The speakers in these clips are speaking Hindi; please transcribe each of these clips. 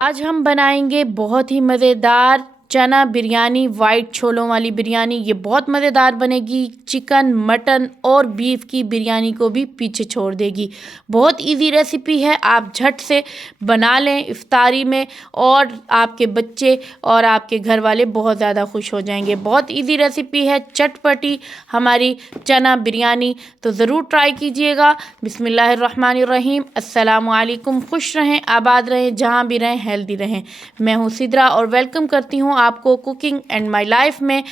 आज हम बनाएंगे बहुत ही मज़ेदार चना बिरयानी, वाइट छोलों वाली बिरयानी। ये बहुत मज़ेदार बनेगी। चिकन, मटन और बीफ की बिरयानी को भी पीछे छोड़ देगी। बहुत इजी रेसिपी है, आप झट से बना लें इफ्तारी में और आपके बच्चे और आपके घर वाले बहुत ज़्यादा खुश हो जाएंगे। बहुत इजी रेसिपी है, चटपटी हमारी चना बिरयानी, तो ज़रूर ट्राई कीजिएगा। बिस्मिल्लाहिर्रहमानिर्रहीम। अस्सलामु अलैकुम। खुश रहें, आबाद रहें, जहाँ भी रहें हेल्दी रहें। मैं हूँ सिद्रा और वेलकम करती हूँ आपको कुकिंग एंड माय लाइफ में।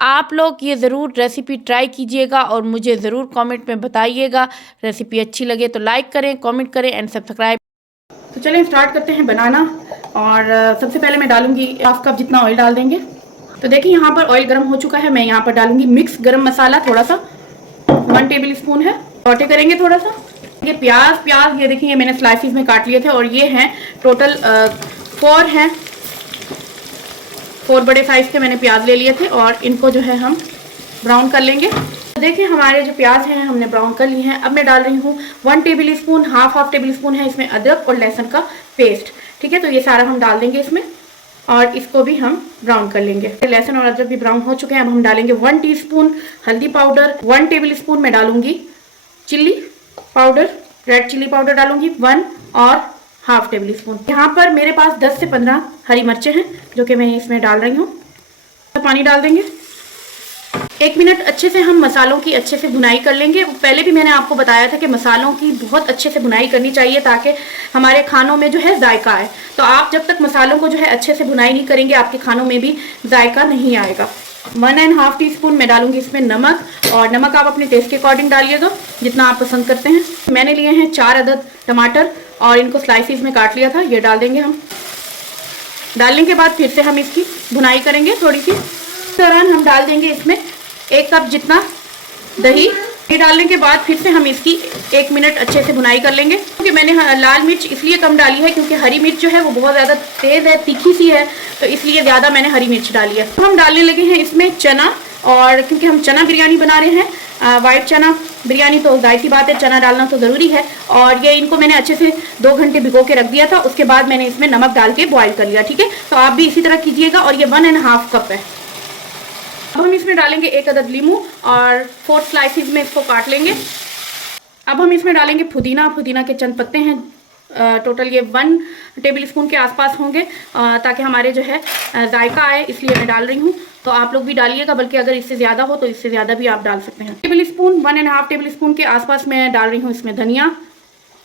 आप लोग ये ज़रूर रेसिपी ट्राई कीजिएगा और मुझे ज़रूर कमेंट में बताइएगा। रेसिपी अच्छी लगे तो लाइक करें, कमेंट करें एंड सब्सक्राइब। तो चलें स्टार्ट करते हैं बनाना। और सबसे पहले मैं डालूंगी 1/2 कप जितना ऑयल डाल देंगे। तो देखिए यहाँ पर ऑयल गर्म हो चुका है। मैं यहाँ पर डालूंगी मिक्स गरम मसाला थोड़ा सा, 1 टेबल स्पून है। सौटे करेंगे थोड़ा सा। ये प्याज ये देखिए, ये मैंने स्लाइसिस में काट लिए थे और ये हैं टोटल 4 बड़े साइज के मैंने प्याज ले लिए थे और इनको जो है हम ब्राउन कर लेंगे। तो देखिए हमारे जो प्याज हैं हमने ब्राउन कर लिए हैं। अब मैं डाल रही हूँ 1 table spoon, half table spoon है इसमें अदरक और लहसुन का पेस्ट। ठीक है, तो ये सारा हम डाल देंगे इसमें और इसको भी हम ब्राउन कर लेंगे। लहसुन और अदरक भी ब्राउन हो चुके हैं। अब हम डालेंगे 1 टीस्पून हल्दी पाउडर, 1 टेबल स्पून मैं डालूंगी chilli powder, red chilli powder डालूंगी 1 और हाफ टेबल स्पून। यहाँ पर मेरे पास 10 से 15 हरी मिर्चें हैं जो कि मैं इसमें डाल रही हूँ। तो पानी डाल देंगे। 1 मिनट अच्छे से हम मसालों की अच्छे से भुनाई कर लेंगे। पहले भी मैंने आपको बताया था कि मसालों की बहुत अच्छे से भुनाई करनी चाहिए ताकि हमारे खानों में जो है जायका आए। तो आप जब तक मसालों को जो है अच्छे से भुनाई नहीं करेंगे आपके खानों में भी जायका नहीं आएगा। 1.5 टीस्पून मैं डालूंगी इसमें नमक, और नमक आप अपने टेस्ट के अकॉर्डिंग डालिएगा जितना आप पसंद करते हैं। मैंने लिए हैं 4 अदद टमाटर और इनको स्लाइसिस में काट लिया था, ये डाल देंगे हम। डालने के बाद फिर से हम इसकी भुनाई करेंगे थोड़ी सी। इस दौरान हम डाल देंगे इसमें 1 कप जितना दही। ये डालने के बाद फिर से हम इसकी 1 मिनट अच्छे से भुनाई कर लेंगे। क्योंकि मैंने लाल मिर्च इसलिए कम डाली है क्योंकि हरी मिर्च जो है वो बहुत ज़्यादा तेज़ है, तीखी सी है, तो इसलिए ज़्यादा मैंने हरी मिर्च डाली है। तो हम डालने लगे हैं इसमें चना, और क्योंकि हम चना बिरयानी बना रहे हैं, वाइट चना बिरयानी, तो जाहिर सी बात है चना डालना तो ज़रूरी है। और ये इनको मैंने अच्छे से 2 घंटे भिगो के रख दिया था। उसके बाद मैंने इसमें नमक डाल के बॉयल कर लिया। ठीक है, तो आप भी इसी तरह कीजिएगा। और ये 1.5 कप है। अब हम इसमें डालेंगे 1 अदद लीमू और 4 स्लाइसिस में इसको काट लेंगे। अब हम इसमें डालेंगे पुदीना के चंद पत्ते हैं, टोटल ये 1 टेबल स्पून के आसपास होंगे, ताकि हमारे जो है जायका आए, इसलिए मैं डाल रही हूँ। तो आप लोग भी डालिएगा, बल्कि अगर इससे ज़्यादा हो तो इससे ज़्यादा भी आप डाल सकते हैं। 1.5 टेबल स्पून के आसपास मैं डाल रही हूँ इसमें धनिया।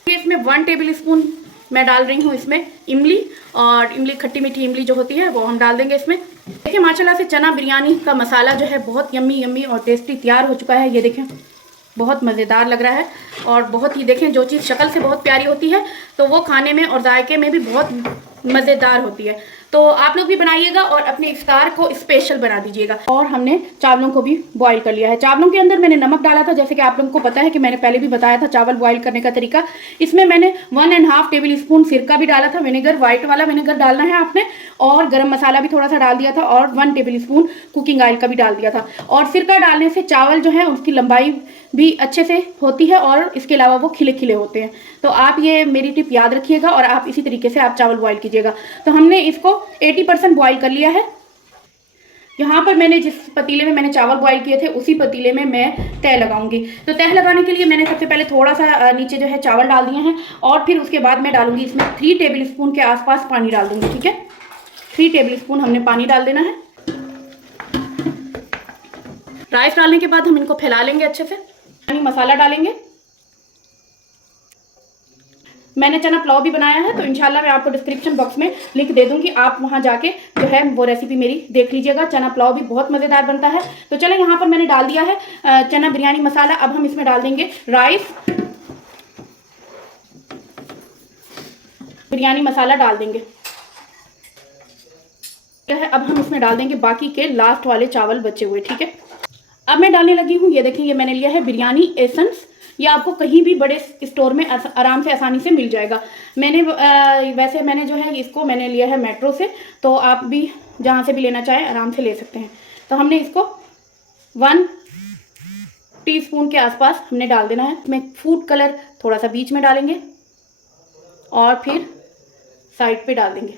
इसमें 1 टेबल स्पून मैं डाल रही हूँ इसमें इमली, और इमली खट्टी मीठी इमली जो होती है वो हम डाल देंगे इसमें। देखिए माशाल्लाह से चना बिरयानी का मसाला जो है बहुत यम्मी और टेस्टी तैयार हो चुका है। ये देखें बहुत मज़ेदार लग रहा है और बहुत ही, देखें जो चीज़ शक्ल से बहुत प्यारी होती है तो वो खाने में और जायके में भी बहुत मज़ेदार होती है। तो आप लोग भी बनाइएगा और अपने इफ्तार को स्पेशल बना दीजिएगा। और हमने चावलों को भी बॉईल कर लिया है। चावलों के अंदर मैंने नमक डाला था, जैसे कि आप लोगों को पता है कि मैंने पहले भी बताया था चावल बॉईल करने का तरीका। इसमें मैंने 1.5 टेबल स्पून सिरका भी डाला था, विनेगर, वाइट वाला विनेगर डालना है आपने, और गरम मसाला भी थोड़ा सा डाल दिया था, और 1 टेबल स्पून कुकिंग ऑयल का भी डाल दिया था। और सिरका डालने से चावल जो है उसकी लंबाई भी अच्छे से होती है और इसके अलावा वो खिले खिले होते हैं। तो आप ये मेरी टिप याद रखिएगा और आप इसी तरीके से आप चावल बॉईल कीजिएगा। तो हमने इसको 80% बॉईल कर लिया है। यहाँ पर मैंने जिस पतीले में मैंने चावल बॉईल किए थे उसी पतीले में मैं तह लगाऊंगी। तो तह लगाने के लिए मैंने सबसे पहले थोड़ा सा नीचे जो है चावल डाल दिए हैं, और फिर उसके बाद मैं डालूंगी इसमें 3 टेबल स्पून के आसपास पानी डाल दूंगी। ठीक है, 3 टेबल स्पून हमने पानी डाल देना है। राइस डालने के बाद हम इनको फैला लेंगे अच्छे से। मसाला डालेंगे। मैंने चना पुलाव भी बनाया है, तो इंशाल्लाह मैं आपको डिस्क्रिप्शन बॉक्स में लिंक दे दूंगी, आप वहां जाके जो है वो रेसिपी मेरी देख लीजिएगा। चना पुलाव भी बहुत मज़ेदार बनता है। तो चलें, यहाँ पर मैंने डाल दिया है चना बिरयानी मसाला। अब हम इसमें डाल देंगे राइस बिरयानी मसाला डाल देंगे। अब हम इसमें डाल देंगे बाकी के लास्ट वाले चावल बचे हुए। ठीक है, अब मैं डालने लगी हूँ। ये देखिए, ये मैंने लिया है बिरयानी एसेंस। ये आपको कहीं भी बड़े स्टोर में आराम से आसानी से मिल जाएगा। मैंने वैसे मैंने जो है इसको मैंने लिया है मेट्रो से, तो आप भी जहाँ से भी लेना चाहें आराम से ले सकते हैं। तो हमने इसको 1 टीस्पून के आसपास हमने डाल देना है। इसमें फूड कलर थोड़ा सा बीच में डालेंगे और फिर साइड पे डाल देंगे।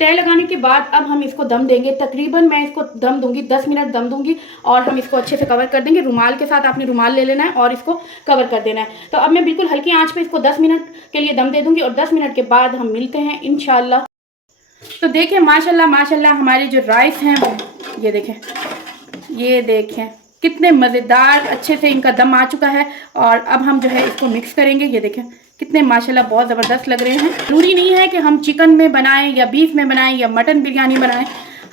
तय लगाने के बाद अब हम इसको दम देंगे। तकरीबन मैं इसको दम दूंगी 10 मिनट दम दूंगी और हम इसको अच्छे से कवर कर देंगे। रुमाल के साथ आपने रुमाल ले लेना है और इसको कवर कर देना है। तो अब मैं बिल्कुल हल्की आंच पे इसको 10 मिनट के लिए दम दे दूंगी और 10 मिनट के बाद हम मिलते हैं इंशाल्लाह। तो देखें माशाल्लाह माशाल्लाह हमारे जो राइस हैं वो ये देखें कितने मज़ेदार अच्छे से इनका दम आ चुका है। और अब हम जो है इसको मिक्स करेंगे। ये देखें कितने माशाल्लाह बहुत ज़बरदस्त लग रहे हैं। ज़रूरी नहीं है कि हम चिकन में बनाएं या बीफ में बनाएं या मटन बिरयानी बनाएं,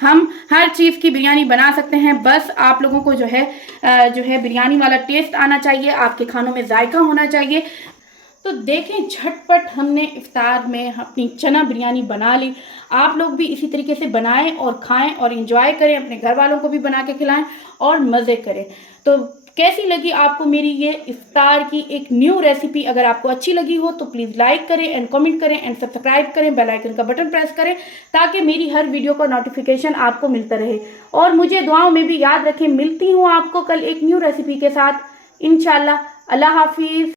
हम हर चीज़ की बिरयानी बना सकते हैं। बस आप लोगों को जो है बिरयानी वाला टेस्ट आना चाहिए, आपके खानों में जायका होना चाहिए। तो देखें झटपट हमने इफ्तार में अपनी चना बिरयानी बना ली। आप लोग भी इसी तरीके से बनाएं और खाएं और इंजॉय करें, अपने घर वालों को भी बना के खिलाएं और मज़े करें। तो कैसी लगी आपको मेरी ये इफ्तार की एक न्यू रेसिपी? अगर आपको अच्छी लगी हो तो प्लीज़ लाइक करें एंड कमेंट करें एंड सब्सक्राइब करें, बेल आइकन का बटन प्रेस करें ताकि मेरी हर वीडियो का नोटिफिकेशन आपको मिलता रहे। और मुझे दुआओं में भी याद रखें। मिलती हूँ आपको कल एक न्यू रेसिपी के साथ इंशाल्लाह। अल्लाह हाफिज़।